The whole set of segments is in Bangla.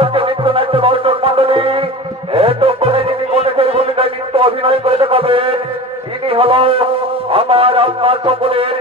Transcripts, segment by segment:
করছে নৃত্যনাট্য দর্শক মন্ডলী এত বলে যিনি কলেজের ভূমিকায় নৃত্য অভিনয় করে দেখাবেন, তিনি হল আমার আপনার সকলের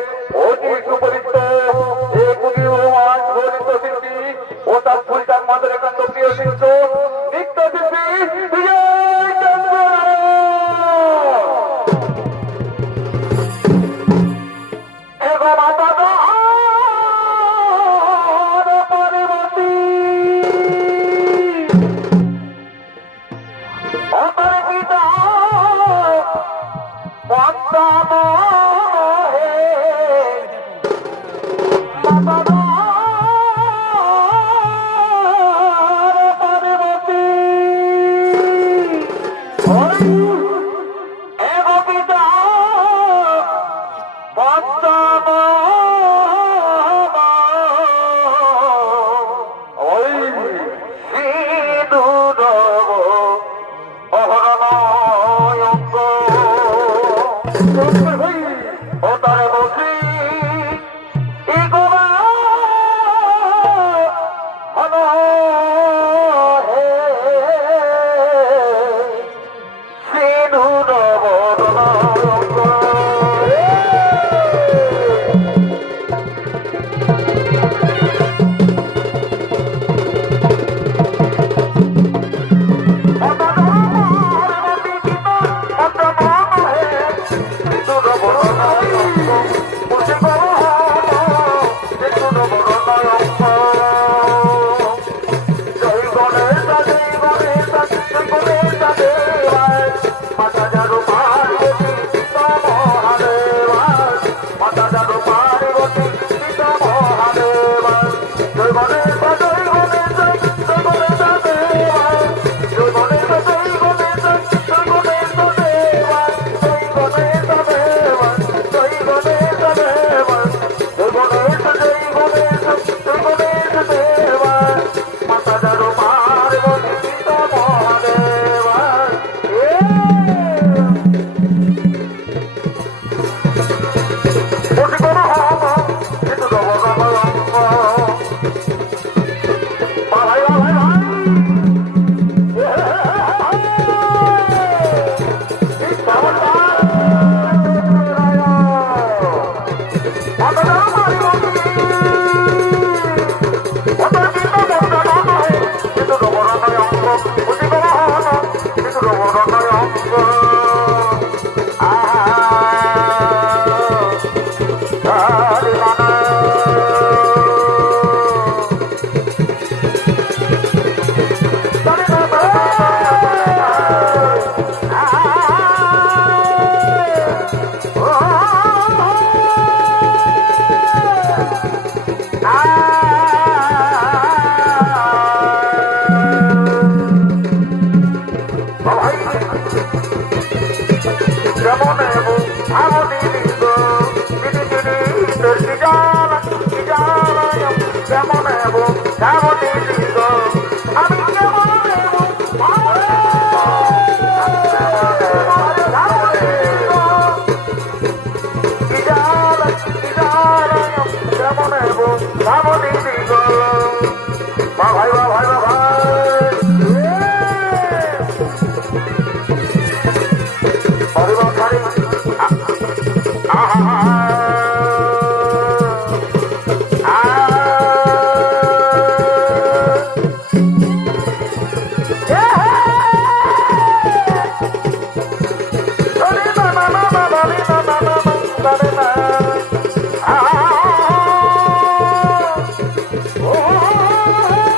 Oh.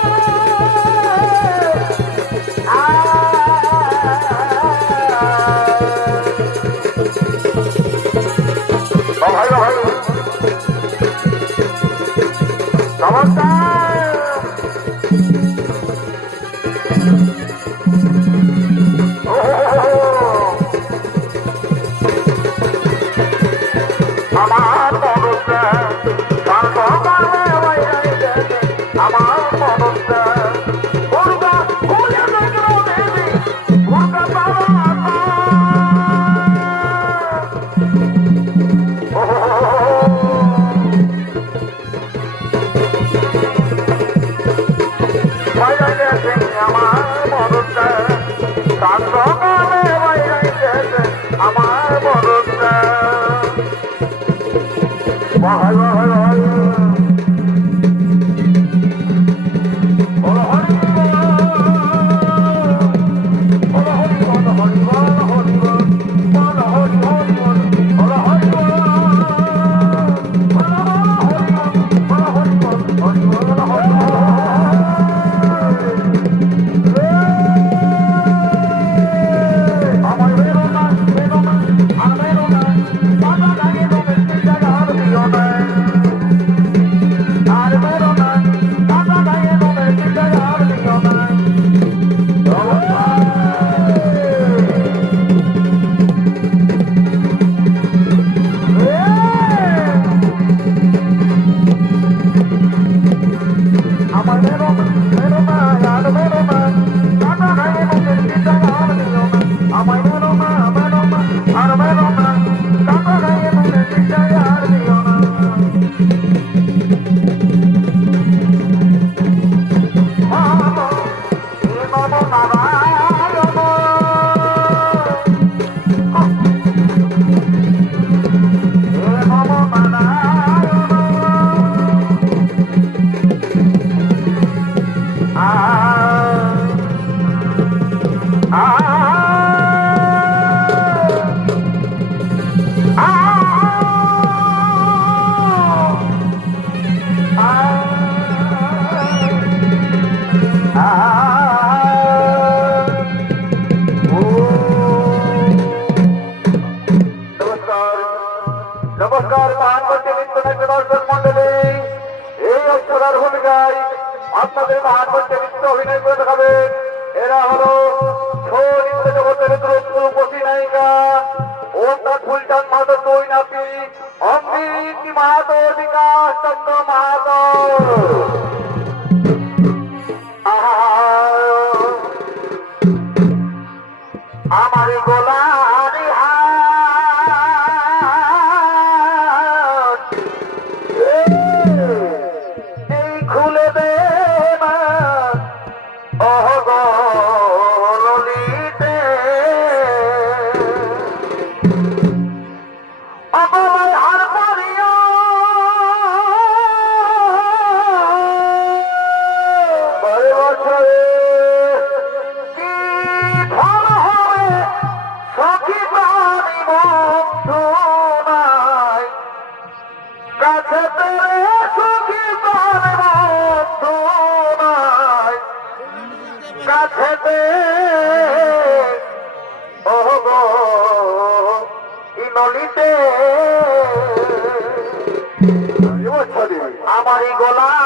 来来来来来来来 Out of আপনাদের হাত করতে অভিনয় করে দেখাবেন এরা হলো নৃত্য জগতের রূপসী নায়িকা ওমনাথ ফুলচাঁদ মাহাতো দৈনাথী অমৃত মাহাতো বিকাশ চন্দ্র মাহাতো যাবে ওগো ইনলিতে। আমার এই গোলা